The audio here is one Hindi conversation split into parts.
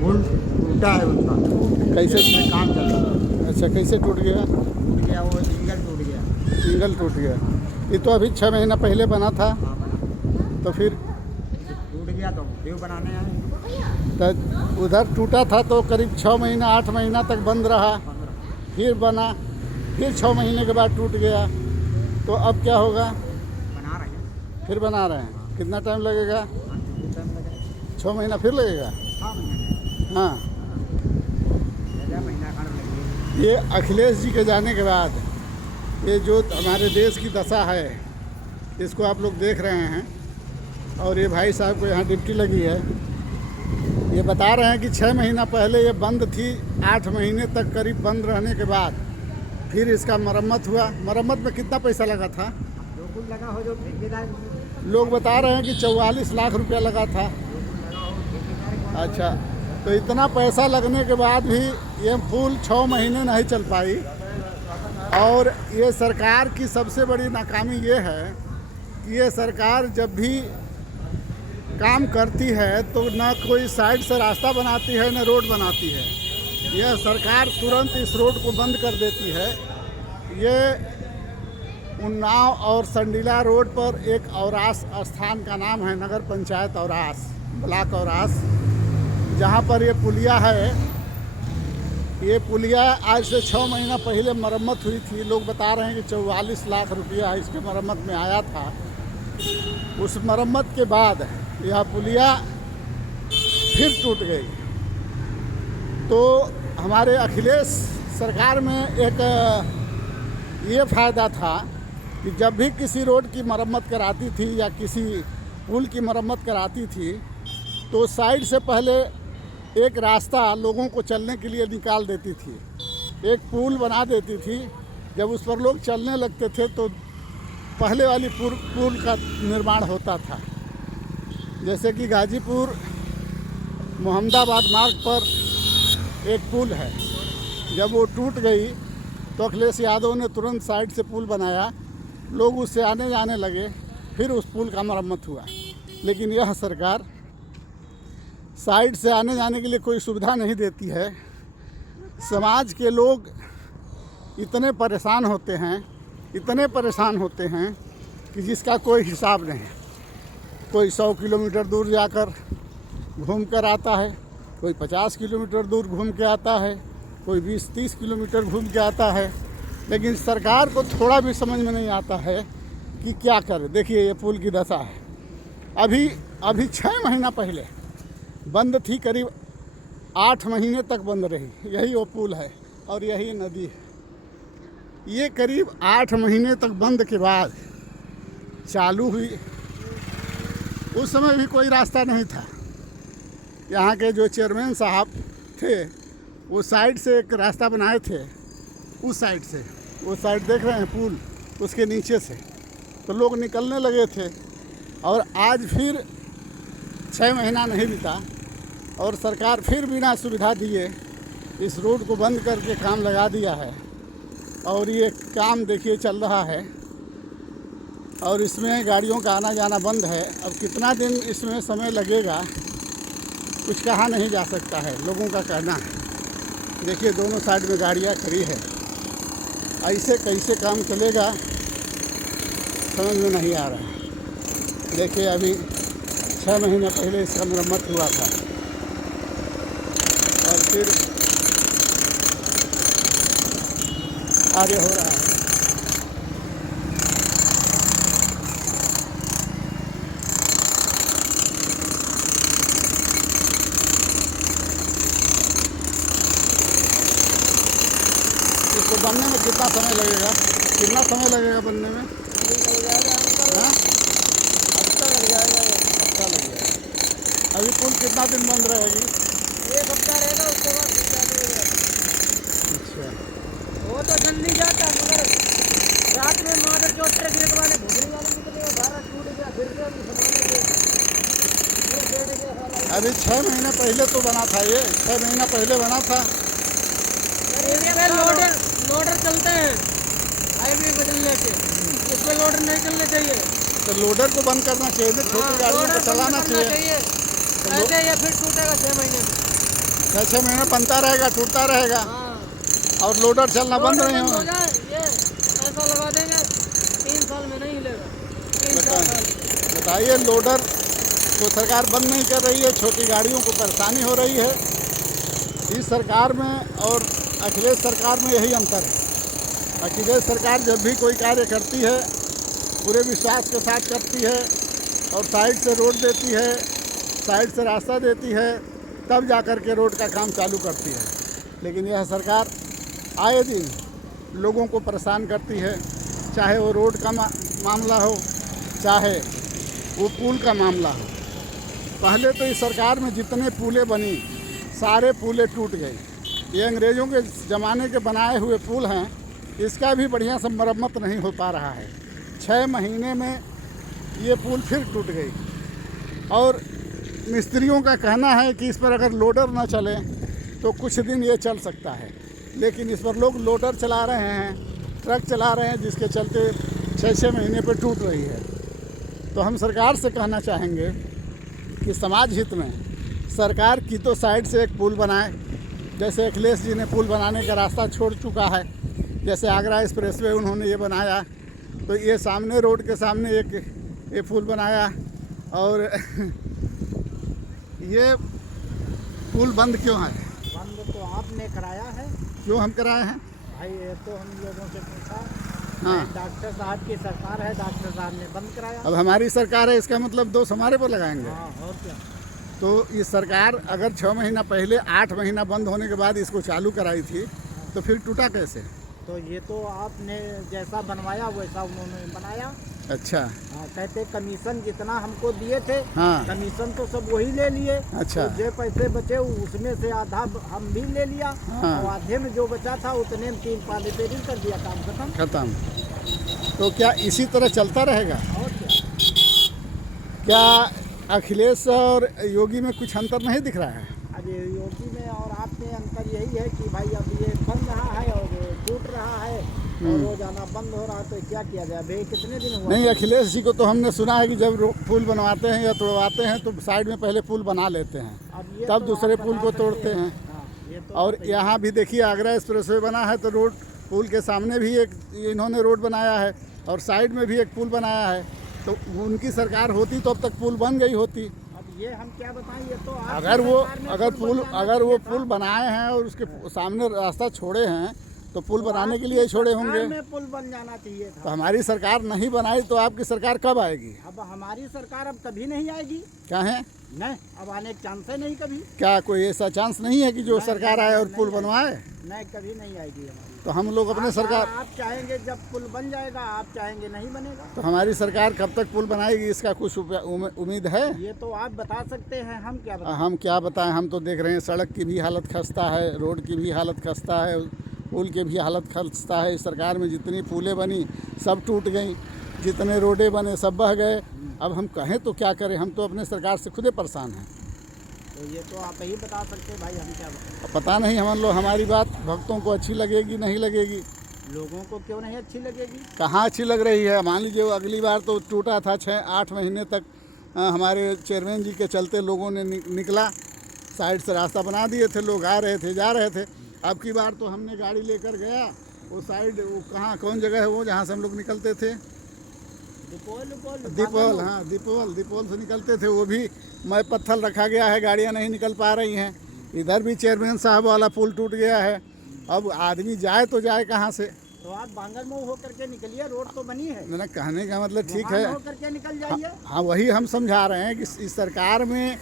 पुल टूटा है उसका। कैसे? उसमें काम चल रहा था। अच्छा, कैसे टूट गया? टूट गया, वो सिंगल टूट गया। सिंगल टूट गया। ये तो अभी 6 महीना पहले बना था, हाँ, बना तो फिर टूट गया तो फिर बनाने आए। तो उधर टूटा था तो करीब 6 महीना 8 महीना तक बंद रहा, 15 फिर बना, फिर 6 महीने के बाद टूट गया। तो अब क्या होगा? बना रहे हैं। फिर बना रहे हैं। कितना टाइम लगेगा? हाँ, कितना टाइम लगेगा? 6 महीना फिर लगेगा। 6 महीने हाँ। 6 महीना खंड लगेगा। ये अखिलेश जी के जाने के बाद ये जो हमारे देश की दशा है, इसको आप लोग देख रहे हैं। और ये भाई साहब को यहाँ ड्यूटी लगी है। ये बता रहे हैं कि 6 महीना पहले ये बंद थी, 8 महीने तक करीब बंद रहने के बाद फिर इसका मरम्मत हुआ। मरम्मत में कितना पैसा लगा था? जो कुछ लगा हो, जो ठेकेदार लोग बता रहे हैं कि 44 लाख रुपया लगा था। लगा हो, ठेकेदार को अच्छा, तो इतना पैसा लगने के बाद भी ये पुल 6 महीने नहीं चल पाई। और ये सरकार की सबसे बड़ी नाकामी ये है कि ये सरकार जब भी काम करती है तो ना कोई साइड से रास्ता बनाती है, ना रोड बनाती है। यह सरकार तुरंत इस रोड को बंद कर देती है। ये उन्नाव और संडीला रोड पर एक औरास स्थान का नाम है, नगर पंचायत औरास, ब्लॉक औरास, जहाँ पर ये पुलिया है। ये पुलिया आज से 6 महीना पहले मरम्मत हुई थी। लोग बता रहे हैं कि 44 लाख रुपया इसके मरम्मत में आया था। उस मरम्मत के बाद यह पुलिया फिर टूट गई। तो हमारे अखिलेश सरकार में एक ये फ़ायदा था कि जब भी किसी रोड की मरम्मत कराती थी या किसी पुल की मरम्मत कराती थी तो साइड से पहले एक रास्ता लोगों को चलने के लिए निकाल देती थी, एक पुल बना देती थी। जब उस पर लोग चलने लगते थे तो पहले वाली पुल का निर्माण होता था। जैसे कि गाजीपुर मोहम्मदाबाद मार्ग पर एक पुल है, जब वो टूट गई तो अखिलेश यादव ने तुरंत साइड से पुल बनाया, लोग उससे आने जाने लगे, फिर उस पुल का मरम्मत हुआ। लेकिन यह सरकार साइड से आने जाने के लिए कोई सुविधा नहीं देती है। समाज के लोग इतने परेशान होते हैं, इतने परेशान होते हैं कि जिसका कोई हिसाब नहीं। कोई 100 किलोमीटर दूर जाकर घूम कर आता है, कोई 50 किलोमीटर दूर घूम के आता है, कोई 20-30 किलोमीटर घूम के आता है। लेकिन सरकार को थोड़ा भी समझ में नहीं आता है कि क्या करे। देखिए ये पुल की दशा है। अभी 6 महीना पहले बंद थी, करीब 8 महीने तक बंद रही। यही वो पुल है और यही नदी है। ये करीब 8 महीने तक बंद के बाद चालू हुई। उस समय भी कोई रास्ता नहीं था। यहाँ के जो चेयरमैन साहब थे वो साइड से एक रास्ता बनाए थे, उस साइड से, वो साइड देख रहे हैं पुल, उसके नीचे से तो लोग निकलने लगे थे। और आज फिर 6 महीना नहीं बीता और सरकार फिर बिना सुविधा दिए इस रोड को बंद करके काम लगा दिया है। और ये काम देखिए चल रहा है और इसमें गाड़ियों का आना जाना बंद है। अब कितना दिन इसमें समय लगेगा कुछ कहा नहीं जा सकता है, लोगों का कहना है। देखिए दोनों साइड में गाड़ियाँ खड़ी है। ऐसे कैसे काम चलेगा समझ में नहीं आ रहा है। देखिए अभी 6 महीने पहले इसका मरम्मत हुआ था और फिर कार्य हो रहा है। इसको बनने में कितना समय लगेगा? कितना समय लगेगा बनने में? हाँ, हफ्ता लग जाएगा। हफ्ता लग जाएगा। अभी पुल कितना दिन बंद रहेगी? 1 हफ्ता रहेगा, उसके बाद फिर चालू हो जाएगा। अच्छा, वो तो जल्दी जाता मगर रात में मादर जो ट्रक वाले भूगनी वाले निकले, बारह टूट गया, फिर से अभी संभालेंगे। अभी 6 महीने पहले तो बना था, ये 6 महीना पहले बना था। लोडर चलते हैं हाईवे बदलने के, इसमें लोडर नहीं चलने चाहिए। तो लोडर को बंद करना चाहिए, छोटी गाड़ियों को चलाना चाहिए। ऐसे या फिर टूटेगा 6 महीने में। 6 महीने बनता रहेगा, टूटता रहेगा हाँ, और लोडर चलना बंद नहीं हो होगा। जाए ये ऐसा लगा देंगे 3 साल में नहीं हिलेगा, 3-4 साल। बताइए, लोडर को सरकार बंद नहीं कर रही है, छोटी गाड़ियों को परेशानी हो रही है। इस सरकार में और अखिलेश सरकार में यही अंतर है। अखिलेश सरकार जब भी कोई कार्य करती है पूरे विश्वास के साथ करती है और साइड से रोड देती है, साइड से रास्ता देती है, तब जा कर के रोड का काम चालू करती है। लेकिन यह सरकार आए दिन लोगों को परेशान करती है, चाहे वो रोड का मामला हो, चाहे वो पुल का मामला हो। पहले तो इस सरकार में जितने पुलें बनी सारे पुलें टूट गई। ये अंग्रेज़ों के ज़माने के बनाए हुए पुल हैं, इसका भी बढ़िया से मरम्मत नहीं हो पा रहा है। 6 महीने में ये पुल फिर टूट गई और मिस्त्रियों का कहना है कि इस पर अगर लोडर ना चले तो कुछ दिन ये चल सकता है, लेकिन इस पर लोग लोडर चला रहे हैं, ट्रक चला रहे हैं, जिसके चलते 6-6 महीने पर टूट रही है। तो हम सरकार से कहना चाहेंगे कि समाज हित में सरकार की तो साइड से एक पुल बनाए, जैसे अखिलेश जी ने पुल बनाने का रास्ता छोड़ चुका है। जैसे आगरा एक्सप्रेसवे उन्होंने ये बनाया, तो ये सामने रोड के सामने एक ये पुल बनाया और ये पुल बंद क्यों है? बंद तो आपने कराया है। क्यों हम कराए हैं? भाई ये तो हम लोगों से पूछा, हाँ। डॉक्टर साहब की सरकार है, डॉक्टर साहब ने बंद कराया। अब हमारी सरकार है, इसका मतलब दोष हमारे पर लगाएंगे। हाँ, और क्या। तो ये सरकार अगर 6 महीना पहले 8 महीना बंद होने के बाद इसको चालू कराई थी तो फिर टूटा कैसे? तो ये तो आपने जैसा बनवाया वैसा उन्होंने बनाया। अच्छा। हाँ, कहते कमीशन जितना हमको दिए थे, हाँ। कमीशन तो सब वही ले लिए। अच्छा। तो जो पैसे बचे उसमें से आधा हम भी ले लिया। हाँ। और आधे में जो बचा था उतने में 3 पाले पेरिंग कर दिया, काम खत्म। तो क्या इसी तरह चलता रहेगा? और क्या। क्या अखिलेश और योगी में कुछ अंतर नहीं दिख रहा है? अब ये योगी में और आप में अंतर यही है कि भाई अब ये बन रहा है और टूट रहा है और रोजाना बंद हो रहा है, तो क्या किया जाए भाई? कितने दिन हुआ? नहीं, अखिलेश जी को तो हमने सुना है कि जब पुल बनवाते हैं या तोड़वाते हैं तो साइड में पहले पुल बना लेते हैं, अब ये तब तो दूसरे आप पुल बता को सकते तोड़ते हैं। हाँ, ये तो और यहाँ भी देखिए, आगरा एक्सप्रेसवे बना है तो रोड पुल के सामने भी एक इन्होंने रोड बनाया है और साइड में भी एक पुल बनाया है। तो उनकी सरकार होती तो अब तक पुल बन गई होती। अब ये हम क्या बताएं, ये तो आपकी अगर वो सरकार में अगर पुल पुल बनाना अगर वो चाहिए था। पुल बनाए हैं और उसके सामने रास्ता छोड़े हैं तो पुल बनाने के लिए ही छोड़े होंगे। सरकार में पुल बन जाना चाहिए तो था। हमारी सरकार नहीं बनाई तो आपकी सरकार कब आएगी? अब हमारी सरकार अब कभी नहीं आएगी। क्या है? नहीं, अब आने का चांस है नहीं कभी। क्या कोई ऐसा चांस नहीं है कि जो सरकार आए और पुल बनवाए? नहीं, कभी नहीं आएगी हमारी। तो हम लोग अपने सरकार आप चाहेंगे जब पुल बन जाएगा, आप चाहेंगे नहीं बनेगा। तो हमारी सरकार कब तक पुल बनाएगी, इसका कुछ उम्मीद है? ये तो आप बता सकते हैं, हम क्या बताएं। हम क्या बताएं? हम तो देख रहे हैं सड़क की भी हालत खस्ता है, रोड की भी हालत खस्ता है, पुल की भी हालत खस्ता है। इस सरकार में जितनी पुलें बनी सब टूट गई, जितने रोडें बने सब बह गए। अब हम कहें तो क्या करें? हम तो अपने सरकार से खुदे परेशान हैं। तो ये तो आप ही बता सकते हैं भाई, हम क्या बताएं। पता नहीं हम लोग, हमारी बात भक्तों को अच्छी लगेगी नहीं लगेगी? लोगों को क्यों नहीं अच्छी लगेगी? कहाँ अच्छी लग रही है? मान लीजिए वो अगली बार तो टूटा था 6-8 महीने तक हमारे चेयरमैन जी के चलते लोगों ने निकला, साइड से रास्ता बना दिए थे, लोग आ रहे थे जा रहे थे। अब की बार तो हमने गाड़ी लेकर गया, वो साइड वो कहाँ कौन जगह है वो जहाँ से हम लोग निकलते थे? दीपोल। हाँ, दीपोल से निकलते थे, वो भी मैं पत्थर रखा गया है, गाड़ियाँ नहीं निकल पा रही हैं। इधर भी चेयरमैन साहब वाला पुल टूट गया है। अब आदमी जाए तो जाए कहाँ से? तो आप बांगरमऊ होकर के निकलिए, रोड तो बनी है। मैंने कहने का मतलब ठीक है। होकर के निकल जाइए। हाँ, वही हम समझा रहे हैं कि इस सरकार में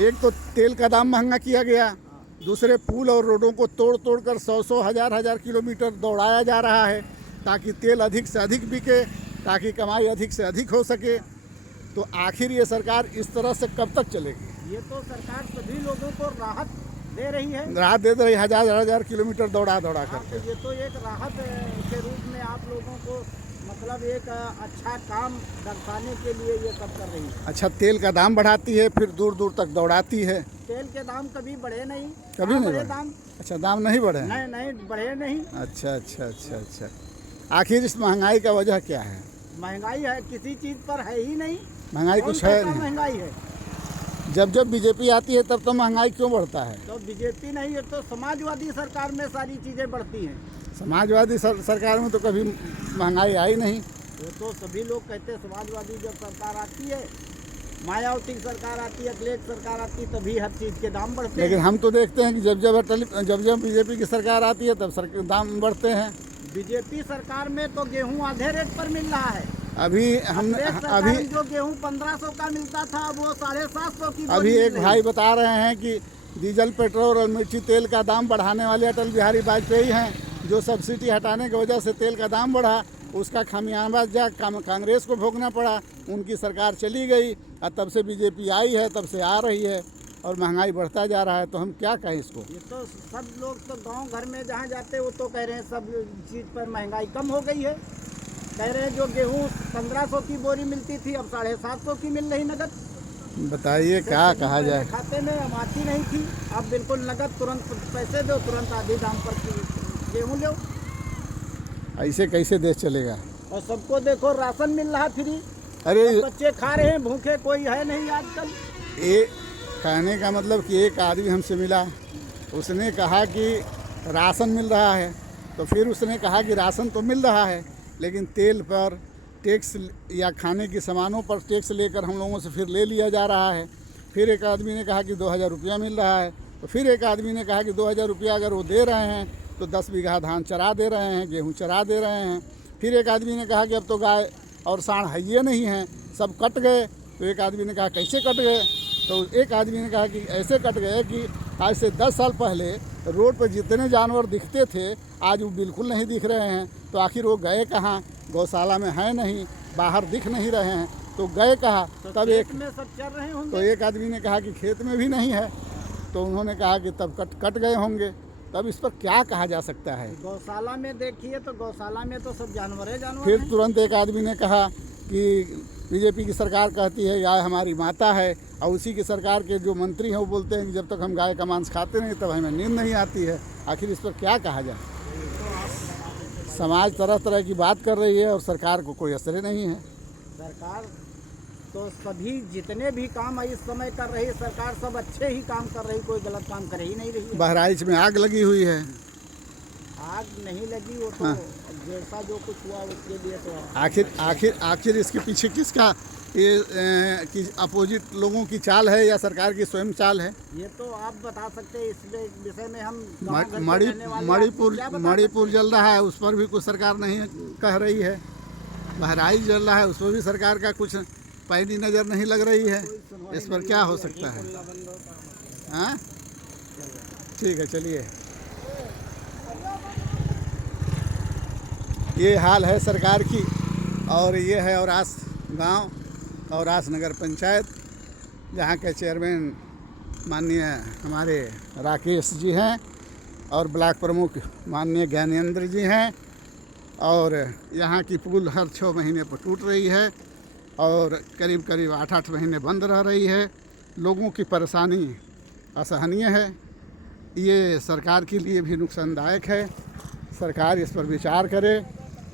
एक तो तेल का दाम महंगा किया गया, दूसरे पुल और रोडों को तोड़ कर 100 हजार किलोमीटर दौड़ाया जा रहा है ताकि तेल अधिक से अधिक बिके, ताकि कमाई अधिक से अधिक हो सके। तो आखिर ये सरकार इस तरह से कब तक चलेगी? ये तो सरकार सभी लोगों को राहत दे रही है। राहत दे रही, हजार किलोमीटर दौड़ा करके। तो ये तो एक राहत के रूप में आप लोगों को मतलब एक अच्छा काम दर्शाने के लिए ये सब कर रही है। अच्छा, तेल का दाम बढ़ाती है फिर दूर दूर तक दौड़ाती है। तेल के दाम कभी बढ़े नहीं। कभी नहीं बढ़े दाम? अच्छा, दाम नहीं बढ़े? नहीं बढ़े नहीं। अच्छा। आखिर इस महंगाई का वजह क्या है? महंगाई है, किसी चीज़ पर है ही नहीं। महंगाई कुछ है नहीं। महंगाई है जब जब बीजेपी आती है तब तो महंगाई क्यों बढ़ता है? तो बीजेपी नहीं है तो समाजवादी सरकार में सारी चीज़ें बढ़ती हैं। समाजवादी सरकार में तो कभी महंगाई आई नहीं। वो तो सभी लोग कहते हैं समाजवादी जब सरकार आती है, मायावती की सरकार आती है, अखिलेश सरकार आती है, तभी हर चीज़ के दाम बढ़ते हैं। लेकिन हम तो देखते हैं कि जब जब बीजेपी की सरकार आती है तब दाम बढ़ते हैं। बीजेपी सरकार में तो गेहूं आधे रेट पर मिल रहा है। अभी हमने अभी जो गेहूं 1500 का मिलता था वो 750 की अभी एक भाई बता रहे हैं कि डीजल, पेट्रोल और मिर्ची तेल का दाम बढ़ाने वाले अटल बिहारी वाजपेयी हैं। जो सब्सिडी हटाने की वजह से तेल का दाम बढ़ा, उसका खामियाजा कांग्रेस को भोगना पड़ा। उनकी सरकार चली गई और तब से बीजेपी आई है, तब से आ रही है और महंगाई बढ़ता जा रहा है। तो हम क्या कहें इसको? ये तो सब लोग तो गांव घर में जहाँ जाते हैं वो तो कह रहे हैं सब चीज़ पर महंगाई कम हो गई है। कह रहे हैं जो गेहूँ 1500 की बोरी मिलती थी अब 750 की मिल रही नगद। बताइए क्या कहा जाए। खाते में हम आती नहीं थी, अब बिल्कुल नगद, तुरंत पैसे दो, तुरंत आधी दाम पर गेहूँ लो। ऐसे कैसे देश चलेगा? और सबको देखो राशन मिल रहा फ्री। अरे बच्चे खा रहे हैं, भूखे कोई है नहीं आजकल। ये कहने का मतलब कि एक आदमी हमसे मिला, उसने कहा कि राशन मिल रहा है, तो फिर उसने कहा कि राशन तो मिल रहा है लेकिन तेल पर टैक्स या खाने के सामानों पर टैक्स लेकर हम लोगों से फिर ले लिया जा रहा है। फिर एक आदमी ने कहा कि 2000 रुपया मिल रहा है, तो फिर एक आदमी ने कहा कि 2000 रुपया अगर वो दे रहे हैं तो 10 बीघा धान चरा दे रहे हैं, गेहूँ चरा दे रहे हैं। फिर एक आदमी ने कहा कि अब तो गाय और सांड है ये नहीं हैं, सब कट गए। तो एक आदमी ने कहा कैसे कट गए? तो एक आदमी ने कहा कि ऐसे कट गए कि आज से 10 साल पहले रोड पर जितने जानवर दिखते थे आज वो बिल्कुल नहीं दिख रहे हैं। तो आखिर वो गए कहाँ? गौशाला में है नहीं, बाहर दिख नहीं रहे हैं, तो गए कहाँ? तो तब एक में सब चल रहे होंगे। तो एक आदमी ने कहा कि खेत में भी नहीं है, तो उन्होंने कहा कि तब कट गए होंगे। तब इस पर क्या कहा जा सकता है? गौशाला में देखिए तो गौशाला में तो सब जानवर फिर हैं। तुरंत एक आदमी ने कहा कि बीजेपी की सरकार कहती है गाय हमारी माता है, और उसी की सरकार के जो मंत्री हैं वो बोलते हैं कि जब तक हम गाय का मांस खाते नहीं तब हमें नींद नहीं आती है। आखिर इस पर क्या कहा जाए? समाज तरह तरह की बात कर रही है और सरकार को कोई असर नहीं है। सरकार तो सभी जितने भी काम इस समय कर रही है सरकार, सब अच्छे ही काम कर रही, कोई गलत काम कर ही नहीं रही है। बहराइच में आग लगी हुई है। आग नहीं लगी, वो तो जैसा जो कुछ हुआ उसके लिए तो आखिर इसके पीछे किसका ये कि अपोजिट लोगों की चाल है या सरकार की स्वयं चाल है? ये तो आप बता सकते हैं। इस विषय में हम मणिपुर जल रहा है, उस पर भी कुछ सरकार नहीं कह रही है। बहराइच जल रहा है, उस पर भी सरकार का कुछ पैनी नज़र नहीं लग रही है। इस पर क्या हो सकता है? हाँ ठीक है, चलिए। ये हाल है सरकार की। और ये है औरास गांव, औरास नगर पंचायत, जहाँ के चेयरमैन माननीय हमारे राकेश जी हैं और ब्लॉक प्रमुख माननीय ज्ञानेंद्र जी हैं। और यहाँ की पुल हर 6 महीने पर टूट रही है और करीब करीब 8-8 महीने बंद रह रही है। लोगों की परेशानी असहनीय है। ये सरकार के लिए भी नुकसानदायक है। सरकार इस पर विचार करे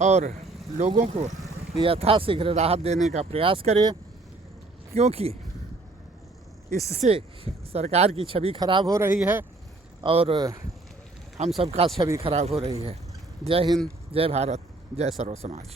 और लोगों को यथाशीघ्र राहत देने का प्रयास करे, क्योंकि इससे सरकार की छवि खराब हो रही है और हम सबका छवि खराब हो रही है। जय हिंद, जय भारत, जय सर्व समाज।